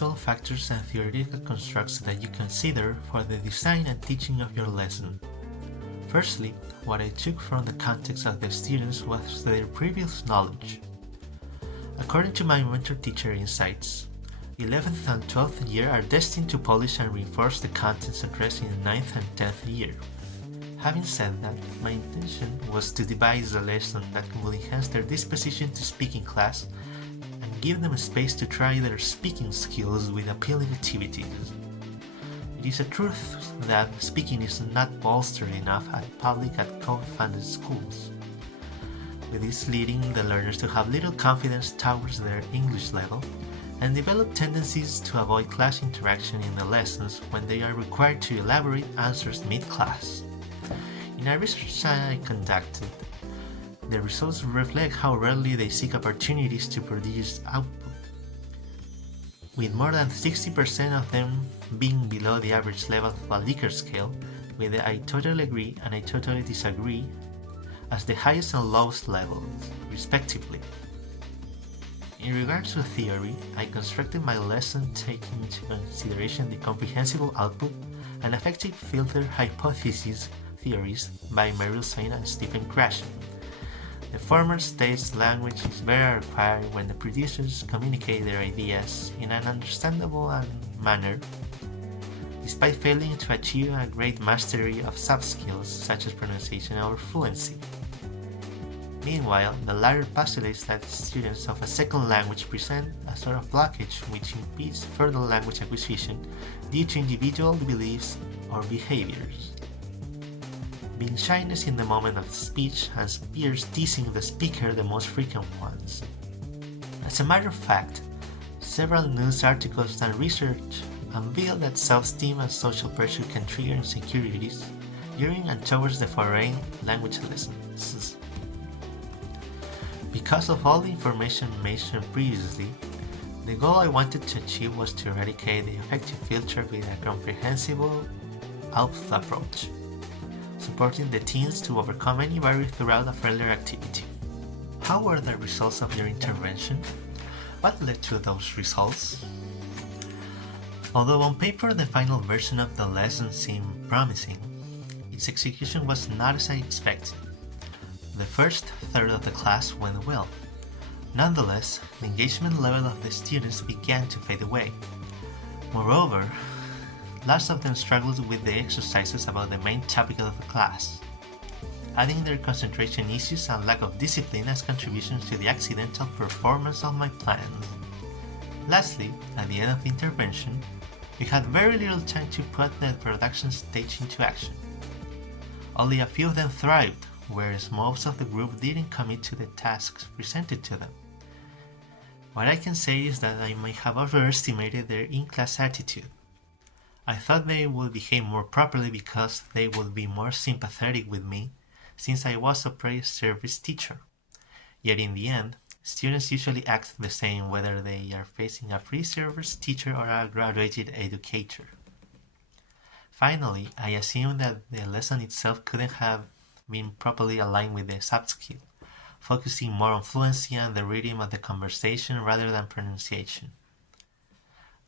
contextual factors and theoretical constructs that you consider for the design and teaching of your lesson. Firstly, what I took from the context of the students was their previous knowledge. According to my mentor-teacher insights, 11th and 12th year are destined to polish and reinforce the contents addressed in the 9th and 10th year. Having said that, my intention was to devise a lesson that will enhance their disposition to speak in class and give them a space to try their speaking skills with appealing activities. It is a truth that speaking is not bolstered enough at public and co-funded schools, with this leading the learners to have little confidence towards their English level and develop tendencies to avoid class interaction in the lessons when they are required to elaborate answers mid-class. In a research I conducted, the results reflect how rarely they seek opportunities to produce output, with more than 60% of them being below the average level of a Likert scale, with the I totally agree and I totally disagree as the highest and lowest levels, respectively. In regards to theory, I constructed my lesson taking into consideration the comprehensible output and effective filter hypothesis theories by Meryl Sain and Stephen Krashen. The former states language is very required when the producers communicate their ideas in an understandable manner, despite failing to achieve a great mastery of soft skills such as pronunciation or fluency. Meanwhile, the latter postulates that students of a second language present a sort of blockage which impedes further language acquisition due to individual beliefs or behaviors. Being shyness in the moment of speech and peers teasing the speaker the most frequent ones. As a matter of fact, several news articles and research unveil that self-esteem and social pressure can trigger insecurities during and towards the foreign language lessons. Because of all the information mentioned previously, the goal I wanted to achieve was to eradicate the effective filter with a comprehensible output approach, supporting the teens to overcome any barrier throughout a further activity. How were the results of your intervention? What led to those results? Although on paper the final version of the lesson seemed promising, its execution was not as I expected. The first third of the class went well. Nonetheless, the engagement level of the students began to fade away. Moreover, lots of them struggled with the exercises about the main topic of the class, adding their concentration issues and lack of discipline as contributions to the accidental performance of my plans. Lastly, at the end of the intervention, we had very little time to put the production stage into action. Only a few of them thrived, whereas most of the group didn't commit to the tasks presented to them. What I can say is that I might have overestimated their in-class attitude. I thought they would behave more properly because they would be more sympathetic with me, since I was a pre-service teacher. Yet in the end, students usually act the same whether they are facing a pre-service teacher or a graduated educator. Finally, I assumed that the lesson itself couldn't have been properly aligned with the soft skill, focusing more on fluency and the rhythm of the conversation rather than pronunciation.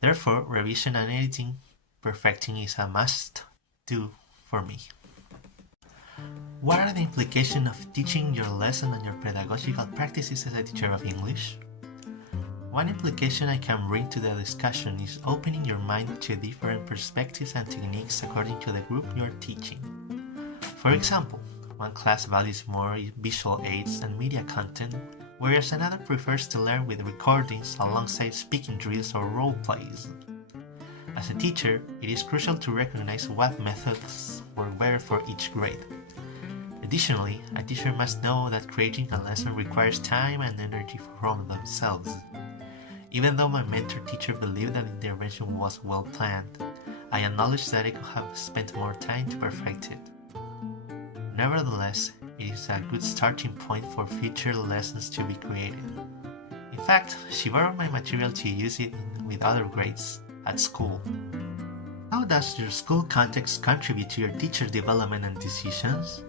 Therefore, revision and editing perfecting is a must-do for me. What are the implications of teaching your lesson and your pedagogical practices as a teacher of English? One implication I can bring to the discussion is opening your mind to different perspectives and techniques according to the group you are teaching. For example, one class values more visual aids and media content, whereas another prefers to learn with recordings alongside speaking drills or role plays. As a teacher, it is crucial to recognize what methods work better for each grade. Additionally, a teacher must know that creating a lesson requires time and energy from themselves. Even though my mentor teacher believed that the intervention was well planned, I acknowledge that I could have spent more time to perfect it. Nevertheless, it is a good starting point for future lessons to be created. In fact, she borrowed my material to use it with other grades at school. How does your school context contribute to your teacher development and decisions?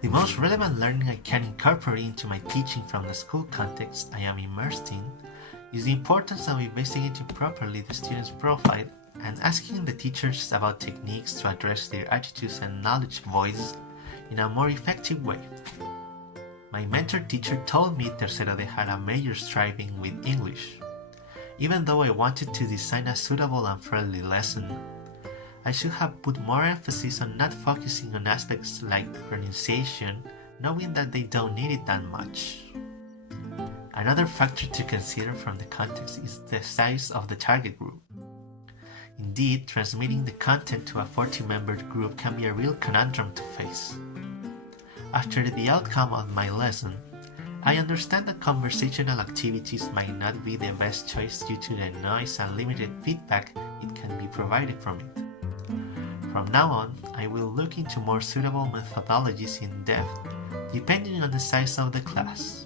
The most relevant learning I can incorporate into my teaching from the school context I am immersed in is the importance of investigating properly the student's profile and asking the teachers about techniques to address their attitudes and knowledge voids in a more effective way. My mentor teacher told me Tercero they had a major striving with English. Even though I wanted to design a suitable and friendly lesson, I should have put more emphasis on not focusing on aspects like pronunciation, knowing that they don't need it that much. Another factor to consider from the context is the size of the target group. Indeed, transmitting the content to a 40-member group can be a real conundrum to face. After the outcome of my lesson, I understand that conversational activities might not be the best choice due to the noise and limited feedback it can be provided from it. From now on, I will look into more suitable methodologies in depth, depending on the size of the class.